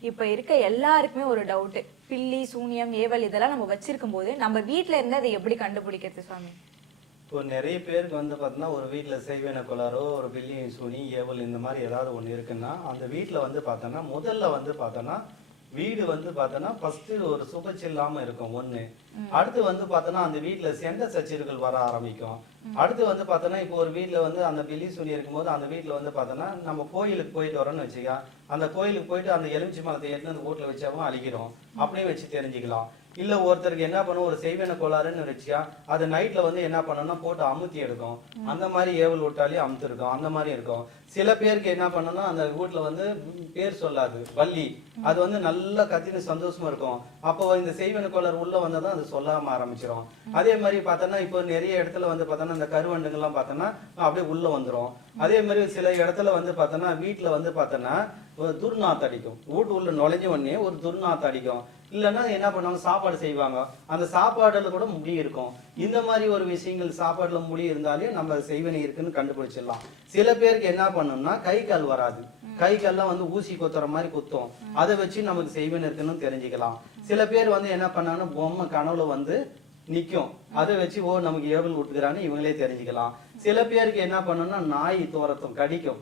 இப்ப இருக்க எல்லாருக்குமே ஒரு டவுட் பில்லி சூனியம் ஏவல் இதெல்லாம் நம்ம வச்சிருக்கும் போது நம்ம வீட்டில் இருந்து அதை எப்படி கண்டுபிடிக்கிறது சுவாமி? இப்போ நிறைய பேருக்கு வந்து பார்த்தோன்னா ஒரு வீட்டில் செய்வேன கோளாறோ ஒரு பில்லி சுனி ஏவல் இந்த மாதிரி ஏதாவது ஒன்று இருக்குன்னா அந்த வீட்டில் வந்து பார்த்தோன்னா முதல்ல வந்து பார்த்தோன்னா வீடு வந்து பார்த்தோன்னா ஃபர்ஸ்ட் ஒரு சுபச்சு இல்லாமல் இருக்கும் ஒன்று அடுத்து வந்து பார்த்தோன்னா அந்த வீட்டில் செண்ட சச்சரவுகள் வர ஆரம்பிக்கும். அடுத்து வந்து பார்த்தோன்னா இப்போ ஒரு வீட்டில் வந்து அந்த பில்லி சுனி இருக்கும்போது அந்த வீட்டில் வந்து பார்த்தோன்னா நம்ம கோயிலுக்கு போயிட்டு வரோம்னு வச்சுக்க அந்த கோயிலுக்கு போயிட்டு அந்த எலுமிச்சி மரத்தை எடுத்து அந்த வீட்டில் வச்சாவும் அழிக்கிறோம். அப்படியே வச்சு தெரிஞ்சுக்கலாம். இல்ல ஒருத்தருக்கு என்ன பண்ணும்? ஒரு செய்வன கோளாறுன்னு வச்சியா அது நைட்ல வந்து என்ன பண்ணணும்னா போட்டு அமுத்தி எடுக்கும். அந்த மாதிரி ஏவல் விட்டாலே அமுத்திருக்கும். அந்த மாதிரி இருக்கும். சில பேருக்கு என்ன பண்ணணும்னா அந்த வீட்டுல வந்து பேர் சொல்லாது. வள்ளி. அது வந்து நல்லா கத்தின்னு சந்தோஷமா இருக்கும். அப்போ இந்த செய்வன கோளாறு உள்ள வந்ததும் அது சொல்லாம ஆரம்பிச்சிரும். அதே மாதிரி பார்த்தோன்னா இப்போ நிறைய இடத்துல வந்து பார்த்தோன்னா இந்த கருவண்டுங்கள்லாம் பார்த்தோன்னா அப்படியே உள்ள வந்துரும். அதே மாதிரி சில இடத்துல வந்து பார்த்தோன்னா வீட்டுல வந்து பார்த்தோன்னா ஒரு துர்நாத்து அடிக்கும். உள்ள நுழைஞ்ச உடனே ஒரு துர்நாத்து அடிக்கும். இல்லைன்னா என்ன பண்ணுவாங்க? சாப்பாடு செய்வாங்க. அந்த சாப்பாடுல கூட முடி இருக்கும். இந்த மாதிரி ஒரு விஷயங்கள் சாப்பாடுல முடி இருந்தாலே நம்ம செய்வனை இருக்குன்னு கண்டுபிடிச்சிடலாம். சில பேருக்கு என்ன பண்ணணும்னா கை கால் வராது. கை கால்லாம் வந்து ஊசி குத்துற மாதிரி குத்தும். அதை வச்சு நமக்கு செய்வனை இருக்குன்னு தெரிஞ்சுக்கலாம். சில பேர் வந்து என்ன பண்ணாங்கன்னா பொம்மை கனவுல வந்து நிக்கும். அதை வச்சு ஓ நமக்கு ஏவல் விட்டுக்கிறான்னு இவங்களே தெரிஞ்சுக்கலாம். சில பேருக்கு என்ன பண்ணணும்னா நாய் துரத்தும் கடிக்கும்.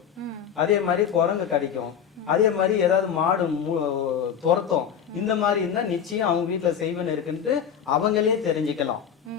அதே மாதிரி குரங்கு கடிக்கும். அதே மாதிரி ஏதாவது மாடு மு- துரத்தும் இந்த மாதிரி இருந்தால் நிச்சயம் அவங்க வீட்டில் செய்வேன்னு இருக்குன்ட்டு அவங்களே தெரிஞ்சுக்கலாம்.